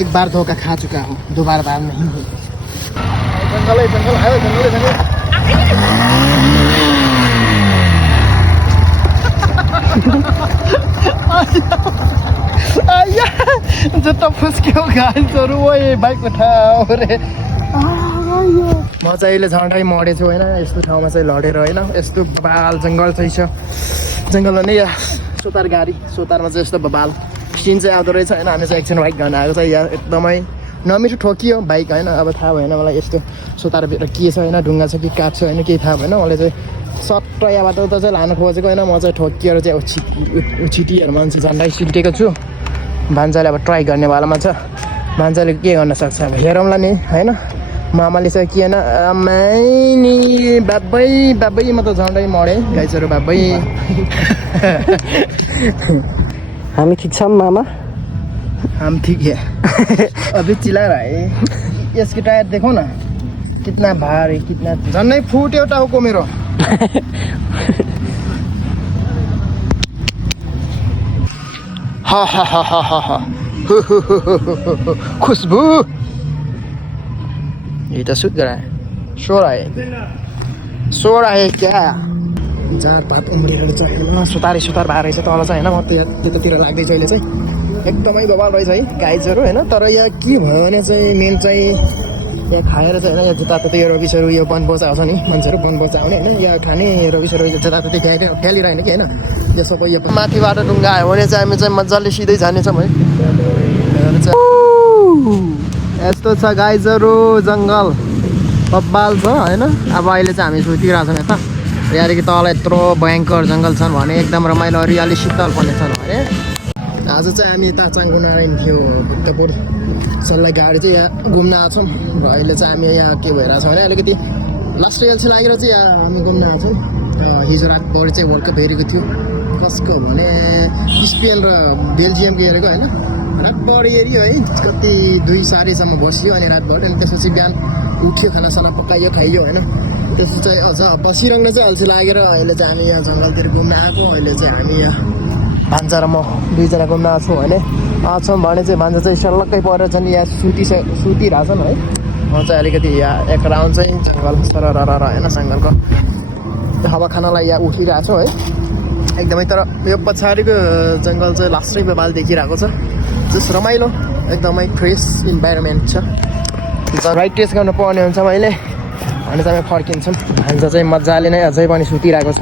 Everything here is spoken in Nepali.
एक बार धोखा खा चुका हूँ, दोबारा बार नहीं हो। जंगल आयो, जंगल जुत्ता फुस्क्यो गाइसहरु ओए बाइक उठाओ रे। म चाहिँ अहिले झन्डै मरेछु होइन, यस्तो ठाउँमा चाहिँ लडेर होइन, यस्तो बबाल जङ्गल चाहिँ छ। जङ्गलमा नै सोतार गाडी, सोतारमा चाहिँ यस्तो बबाल सिन चाहिँ आउँदो रहेछ होइन। हामी चाहिँ एकछिन बाइक गर्न आएको छ, यहाँ एकदमै नमिठो ठोकियो बाइक होइन। अब थाहा भएन मलाई यस्तो सोतारभित्र के छ होइन, ढुङ्गा छ कि काठ छ होइन, केही थाहा भएन। मलाई चाहिँ सट्ट यहाँबाट उता चाहिँ लानु खोजेको होइन, म चाहिँ ठोकिएर चाहिँ उछिटिएर मान्छे झन्डै सिल्टेको छु। भान्जाले अब ट्राई गर्ने बेलामा छ, भान्जाले के गर्न सक्छ अब हेरौँला नि होइन। मामाले चाहिँ के होइन नि बाबै म त झन्डै मरेँ गाइसहरु बाबै। हामी ठिक छौँ मामा, हम ठीक है। अभी चिल्ला रहा है, यसको टायर देखो ना कितना भारी, कितना झन्डै फुट्यो टाउको मेरो। हा हा हा हा हा हा खुशबू ये तो सुत रहा है, सो रहा है क्या? झारपात उम्रिएर चाहिँ होइन सुतार भएर रहेछ तल चाहिँ होइन। म त्यतातिर लाग्दैछ अहिले चाहिँ एकदमै बबाल रहेछ है गाइजहरू होइन। तर यहाँ के भयो भने चाहिँ मेन चाहिँ यहाँ खाएर चाहिँ होइन, यहाँ जताततै रबिसहरू यो वन बचाउँछ नि मान्छेहरू, वन बचाउने होइन, यहाँ खाने रबिसहरू जताततै फ्यालिरहेन कि होइन। यो सबै यो माथिबाट ढुङ्गा आयो भने चाहिँ हामी चाहिँ मजाले सिधै जानेछौँ है। यस्तो छ गाइजहरू, जङ्गल बब्बाल छ होइन। अब अहिले चाहिँ हामी सुतिरहेको छौँ यता, यहाँदेखि तल यत्रो भयङ्कर जङ्गल छन् भने एकदम रमाइलो हरियाली शीतल पनि छन् भने। आज चाहिँ हामी ताचाङ गुनारायण थियो भक्तपुर सल्लाह गाडी चाहिँ यहाँ घुम्न आएको छौँ र अहिले चाहिँ हामी यहाँ के भइरहेको छ भने अलिकति लास्ट एल्सी लागेर चाहिँ यहाँ हामी घुम्न आएको छौँ। हिजो रातभरि चाहिँ वर्ल्ड कप हेरेको थियो, कसको भने स्पेन र बेल्जियमको हेरेको होइन। रातभरि हेऱ्यो है, कति 2 साढेसम्म बस्यो अनि रातभरि, अनि त्यसपछि बिहान उठ्यो, खानासाना पकाइयो खाइयो होइन। त्यसपछि चाहिँ अझ बसिरहन चाहिँ अल्छी लागेर अहिले चाहिँ हामी यहाँ जङ्गलतिर घुम्न आएको। अहिले चाहिँ हामी यहाँ भान्जा र म दुईजना घुम्न आएको छौँ भने आउँछौँ भने चाहिँ भान्जा चाहिँ सल्लक्कै परेर छन्, यहाँ सुतिरहेछन् है। म चाहिँ अलिकति यहाँ एक राउन्ड चाहिँ जङ्गल सरर होइन, जङ्गलको हावा खानालाई यहाँ उठिरहेको छु है एकदमै। तर यो पछाडिको जङ्गल चाहिँ लास्टै बबाल देखिरहेको छ, जस रमाइलो एकदमै फ्रेस इन्भाइरोमेन्ट छ। राइट टेस्ट गर्नु पर्ने हुन्छ मैले भने चाहिँ हामी फर्किन्छौँ। भान्जा चाहिँ मजाले नै अझै पनि सुतिरहेको छ।